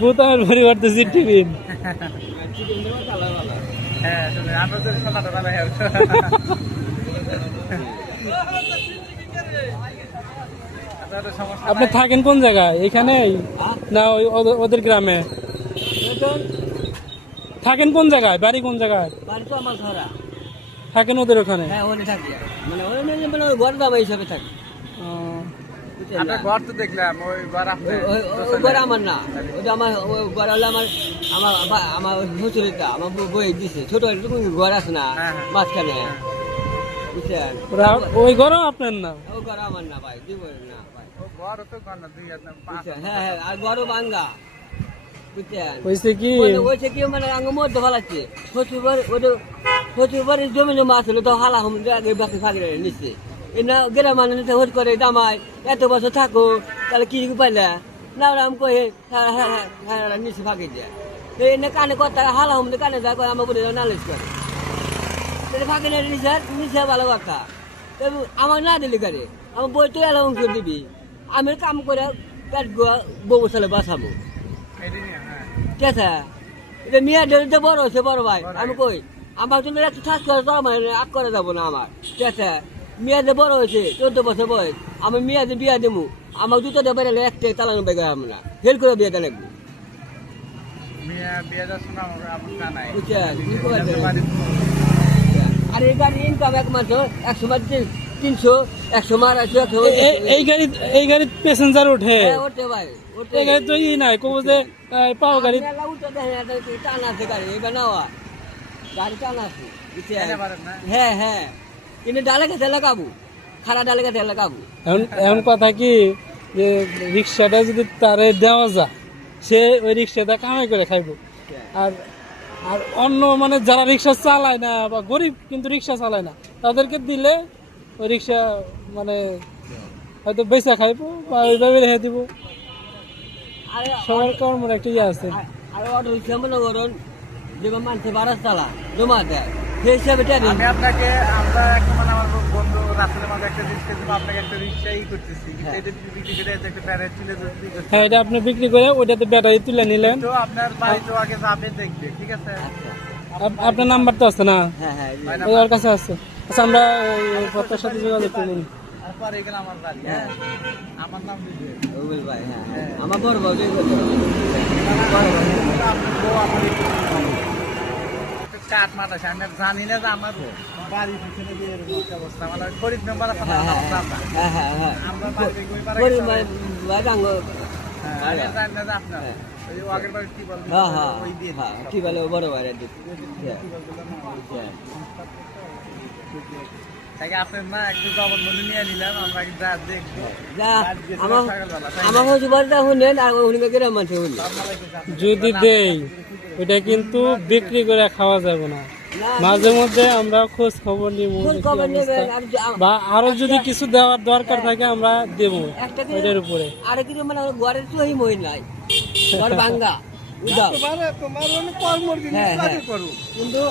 ভূতামের পরিবর্তে সিটিবিন। আপনি থাকেন কোন জায়গায়? এখানেই না ওদের গ্রামে থাকেন? কোন জায়গায় বাড়ি? কোন জায়গায় থাকেন ওদের ওখানে? আপনার ঘর তো দেখলাম, ওই ঘর ঘর আমার না, ওটা আমার ঘর হলো আমার শ্বশুরিটা আমার বই দিছে, ছোট ঘর আছে না মাঝখানে, বুঝছেন? ওই ঘরও আপনার না? ও ঘর আমার না ভাই, দিব না ভাই, হ্যাঁ হ্যাঁ, আর ঘরও ভাঙ্গা, বুঝছেন? হয়েছে কি মানে আঙ্গ মধ্যে ফালাচ্ছে শ্বশুরবাড়ি জমি জমা আসলে তো হালা হম আগে বাকি ফাঁকি নিচ্ছে না, গ্রাম মানুষ হোট করে দামাই এত বছর থাকো তাহলে কি পাইলা না আম কয়ে নিচে ফাঁকি দেয় না, কানে কথা হালা হম কানে যা করে আমার বলে নালিশ করে ফাঁকি নিচে ভালো কথা, আমার না দিলি করে আমার বই তো এলাম করে দিবি, আমি কাম করে পেট গোয়া বউ সালে বাঁচাবো, ঠিক আছে? এটা মেয়ে ডেলিতে বড় হয়েছে বড় ভাই, আমি কই আমার জন্য একটু শ্বাস করে আগ করে যাবো না আমার, ঠিক আছে? মেয়েদের বড় হয়েছে 14 বছর বয়স, আমি মেয়েদের বিয়া দেবো, আমার দুটো বেড়ালে একটা চালানো বেগে আমরা হেল করে বিয়েটা লাগবো, আর এই গাড়ি ইনকাম এক মাস 100 মাস 300, 100 মার আছে, এই গাড়ি প্যাসেঞ্জার ওঠে? ওঠে ভাই, এই গাড়ি তো ই নাই কবো যে পাও গাড়ি টান আছে, গাড়ি এবার নেওয়া গাড়ি টান আছে, হ্যাঁ হ্যাঁ, কিন্তু ডালে গেছে লাগাবো, খারাপ ডালে গেছে লাগাবো। এমন কথা কি যে রিক্সাটা যদি তারে দেওয়া যায় সে ওই রিক্সাটা কামাই করে খাইব, আর আর অন্য মানে যারা রিক্সা চালায় না বা গরিব কিন্তু রিক্সা চালায় না তাদেরকে দিলে ওই রিক্সা মানে হয়তো বেচা খাইবো বা ওইভাবে রেখে দিব। সবার কর্মের একটা ইয়ে আছে। আর অটো রিক্সা মনে করুন যেমন মানুষের ভাড়া চালা জমা দেয় সেই হিসাবে আমি আপনাকে আমরা মানে আমার বন্ধু রাস্তার মাঝে একটা রিক্সা দিব, আপনাকে একটা রিক্সাই করতেছি, এটা বিক্রি করে একটা ব্যাটারি তুলে দিচ্ছি। হ্যাঁ, এটা আপনি বিক্রি করে ওইটাতে ব্যাটারি তুলে নিলেন, তো আপনার বাড়ি তো আগে যাবে দেখবে, ঠিক আছে? আপনার নাম্বার তো আছে না? হ্যাঁ হ্যাঁ, ওর কাছে আছে। আচ্ছা, আমরা পত্রের সাথে যোগাযোগ করে নিই। তারপর এগুলো আমার বাড়ি, হ্যাঁ আমার নাম রুবেল ভাই, হ্যাঁ আমার বড় ভাই, কাঠ মাথাছে, আমি জানি না যে আমার বাড়ি পিছনে দিয়ে অবস্থা, মানে গরিব মেম্বার আছে, আমরা বাড়ি আপনার আগের বাড়ি কি বলবেন, ওই দিয়ে কি বলে বড় ভাই আপনার না একটু জবরদস্তি নিয়ে নিলাম, আমরা দেখবো আমার বাড়িটা শুনেন আর গ্রাম মানুষ যদি দেই ওইটা কিন্তু বিক্রি করে খাওয়া যাবে না, মাঝে মধ্যে আমরা খোঁজ খবর নিব, বা আরো যদি কিছু দেওয়ার দরকার থাকে আমরা দেব ওইটার উপরে। আর কিছু মানে ঘরের তো এই মই নাই, ঘর ভাঙ্গা কিন্তু